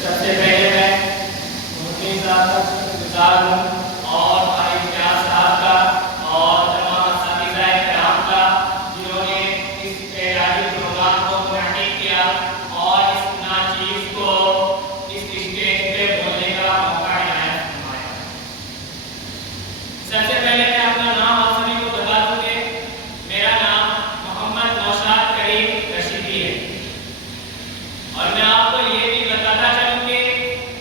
सबसे पहले मैं मुफ्ती साहब का शुक्रगुजार हूँ और भाई प्यार साहब का और तमाम असातिज़ा किराम का जिन्होंने इस एजाजी प्रोग्राम को मुनअक़िद किया और इस नाचीज़ को इस स्टेज पे बोलने का मौका इनायत फरमाया। सबसे पहले मैं अपना नाम आप सभी को बता दूं कि मेरा नाम मोहम्मद नौशाद करीम रशीदी है और मैं आपको ये भी बताता चलूं कि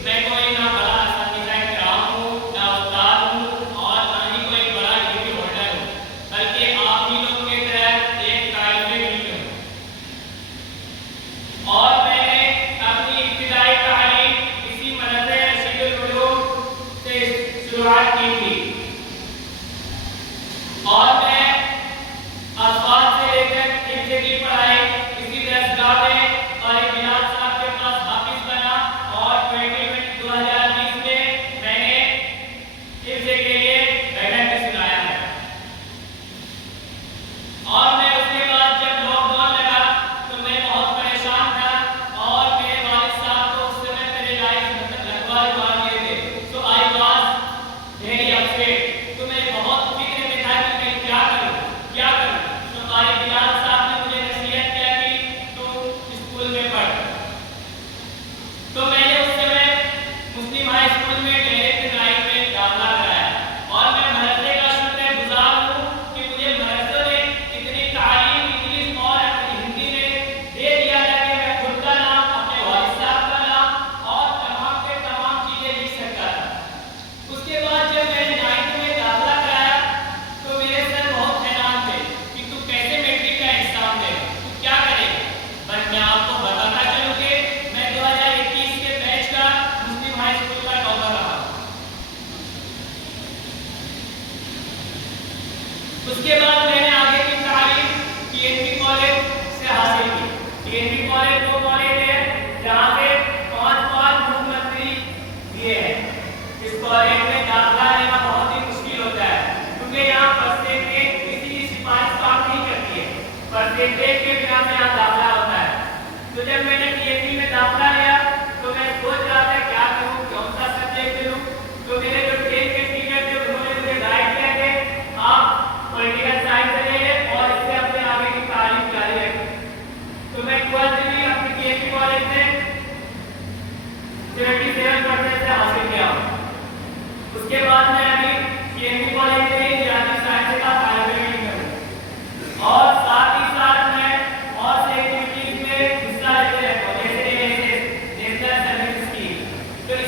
मैं कोई ना बड़ा असातिज़ा किराम हूँ, ना उस्ताद हूँ और ना ही कोई बड़ा डिग्री होल्डर हूँ, बल्कि आप ही लोग की तरह एक तालिबे इल्म हूँ। और मैंने अपनी इब्तिदाई तालीम इसी मदरसे रशीदुल उलूम से शुरुआत की थी और मैं अल्फाज से लेकर हिफ्ज़ की पढ़ाई इसी दरसगाह में और एक बिलाल साहब के पास हाफिज बना और 2020 में मैंने हिफ्ज़ के लिए बैठक भी सुनाया है। और मैं उसके बाद जब लॉकडाउन लगा तो मैं बहुत परेशान था और मेरे वालिद साहब को उस समय मेरे लाइफ लगवा दिए थे। सो आई वाज वेरी अपसेट। तो मैं बहुत फिक्र में था कि मैं क्या करूं। तो हमारे बिलाल साहब ने मुझे नसीहत किया कि तू स्कूल में पढ़। तो मैंने उस समय मुस्लिम हाई स्कूल में डायरेक्ट नाइट में दाखिला कराया और मैं मदरसे का शुक्रगुजार हूँ कि मुझे मदरसे ने इतनी तालीम इंग्लिश और हिंदी में दे दिया था कि मैं खुद का नाम, अपने वालिद साहब का नाम और तमाम के तमाम चीज़ें लिख सकता था। उसके बाद जब मैंने नाइन्थ में दाखिला कराया तो मेरे सर बहुत हैरान थे कि तू कैसे मैट्रिक का एग्जाम दे, तू क्या करेगा। बट मैं आपको बताता चलूं कि मैं 2021 के बैच का मुस्लिम हाई स्कूल का टॉपर रहा। उसके बाद मैंने आगे की तालीम टीएनपी कॉलेज से हासिल की। टीएनपी कॉलेज वो कॉलेज है जहाँ से 5 मुख्यमंत्री दिए हैं। इस कॉलेज में दाखिला लेना बहुत ही मुश्किल होता है क्योंकि यहाँ परसेंटेज किसी की सिफारिश काम नहीं करती है, परसेंटेज के बिना में यहाँ दाखिला होता है। तो जब मैंने टीएनपी में दाखिला लिया तो मैं सोच रहा था क्या करूँ, कौन सा सब्जेक्ट लूँ। तो मेरे जो 10 के टीचर थे उन्होंने मुझे गाइड किया कि आप पॉलिटिकल साइंस ले लें और इससे अपने आगे की तालीम जारी रखें। तो मैं 12th भी अपनी टीएनपी कॉलेज में 77% से हासिल किया। उसके बाद मैं अभी टीएनपी कॉलेज में इंजीनियरिंग साइंस का तालिबे इल्म हूँ और साथ ही साथ मैं और से एक्टिविटीज में हिस्सा लेते रहता हूँ, जैसे नेशनल सर्विस स्कीम। तो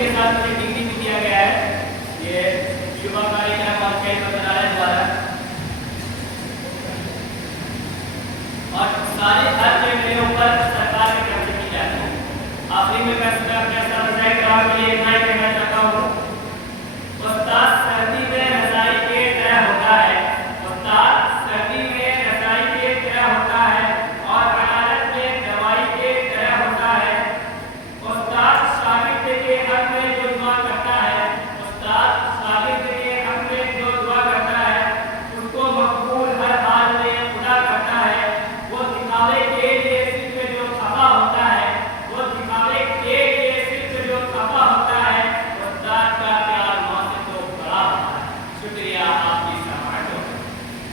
के साथ मुझे डिग्री भी दिया गया है। ये युवा कार्यक्रम और खेल मंत्रालय द्वारा, और सारे खर्च मेरे ऊपर सरकार की तरफ से की जाती है। आखिरी में मैं अपने सर के लिए इतना ही